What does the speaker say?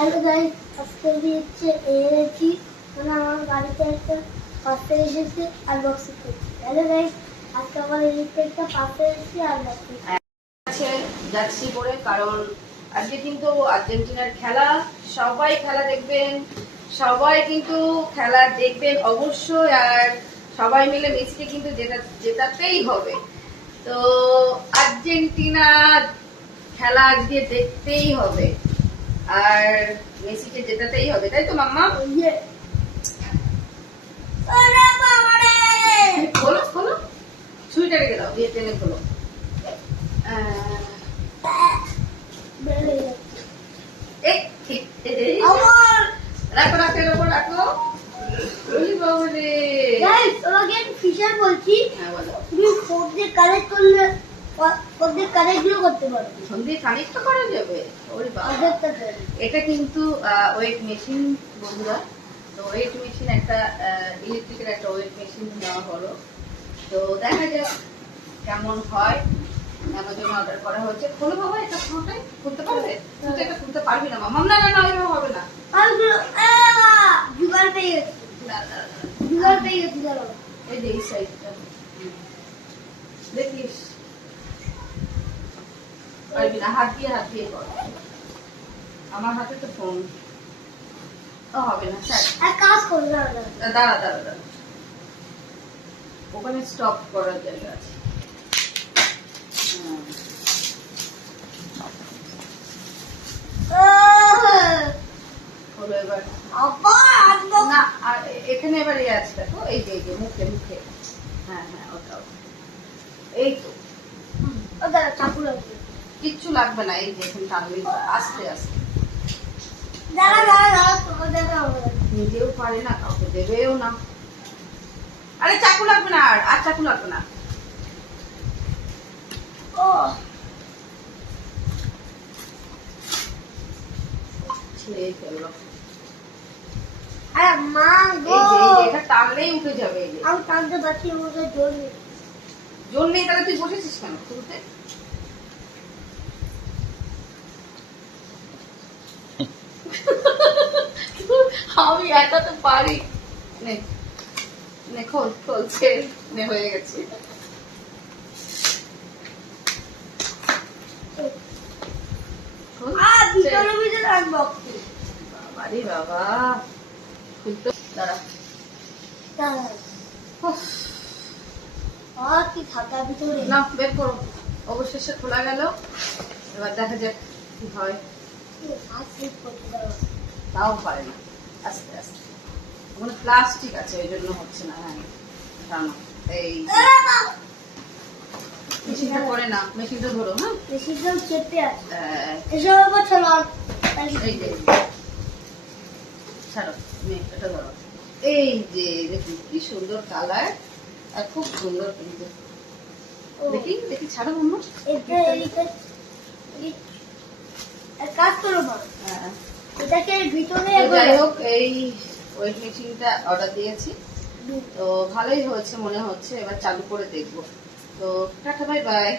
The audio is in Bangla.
হ্যালো গাইস, আজকে আমি এনেছি মানে আমার বাড়িতে একটা পার্সেল এসেছে আনবক্সিং করছি। হ্যালো গাইস, আজকে আমার এদিকে একটা পার্সেল এসেছে আনবক্সিং আছে যাচ্ছি পরে, কারণ আজকে কিন্তু আর্জেন্টিনার খেলা। সবাই খেলা দেখবেন, সবাই কিন্তু খেলা দেখবেন অবশ্যই। আর সবাই মিলে মেসিকে কিন্তু জেতাতেই হবে। তো আর্জেন্টিনা খেলা আজকে দেখতেই হবে আর মেসিকে জেতাতেই হবে, তাই তো মাম্মা? খোলো খোলো, ছুরিটা রেখে দাও, দিয়ে টেনে খোলো। রাখো রাখো, এর উপর রাখো। গাইস, তোমাকে আমি ফিশার বলছি। হ্যাঁ বলো। তুমি ফোন দিয়ে কানেক্ট করলে ফোন দিয়ে কানেক্ট করতে পারো। ফোন দিয়ে কানেক্ট করা যাবে? ওরে বাবা, এটা কিন্তু ওয়েট মেশিন বন্ধুরা। তো ওয়েট মেশিন একটা ইলেকট্রিকের একটা ওয়েট মেশিন নেওয়া হলো। তো দেখা যাক কেমন হয়। অ্যামাজনে অর্ডার করা হয়েছে। খোলো বাবা, এটা পুরোটাই খুলতে পারবে? তুই তো এটা খুলতে পারবি না মামা। না না না, এরকম হবে না। জুগার পেয়ে গেছি, জুগার পেয়ে গেছি। দাঁড়াও, এই যে এই সাইডটা দেখিস। পারবি না, হাত দিয়ে কর। আমার হাতে তো ফোন হবে না। এক কাজ করো, দাঁড়া দাঁড়া দাঁড়া, ওখানে স্টপ করার জায়গা আছে। এবার না, আর এখানে এবার ইয়ে আছে, দেখো এই যে মুখে মুখে। হ্যাঁ হ্যাঁ, ওটা এই তো। চাকু লাগবে, কিচ্ছু লাগবে না, এই যে এখানে টানবি আস্তে আস্তে। নিজেও পারে না, কাউকে দেবেও না। আরে চাকু লাগবে না, আর চাকু লাগবে না। ও ছেড়ে ফেললো। আরে মা গো, এটা টানলেই উঠে যাবে। এই যে আমি টানতে পারছি, ওদের জোর নেই। জোর নেই, তাহলে তুই বসেছিস কেন তুলতে? আমি একা তো পারি। নে খোল খোল, ছেড়ে নে, হয়ে গেছে। বাবারে বাবা, খুলতে দাঁড়া। কি থাকার ভিতরে না, বের করো। অবশেষে খোলা গেল। এবার দেখা যাক কি হয়। তাও পারে না, আস্তে আস্তে। ওখানে প্লাস্টিক আছে, ওই জন্য হচ্ছে না। হ্যাঁ টানো, এই মেশিনটা করে না, মেশিনটা ধরো। হ্যাঁ, মেশিনটা চেপে আছে। এই যে ছাড়ো, এটা ধরো। এই যে দেখুন কি সুন্দর কালার, আর খুব সুন্দর কিন্তু। দেখি দেখি, ছাড়ো বন্ধু। কাজ করো মা, এটাকে ভিতরে। যাই হোক, এই ওয়েট মেশিনটা অর্ডার দিয়েছি, তো ভালোই হয়েছে মনে হচ্ছে। এবার চালু করে দেখবো। তো টাটা, বাই বাই।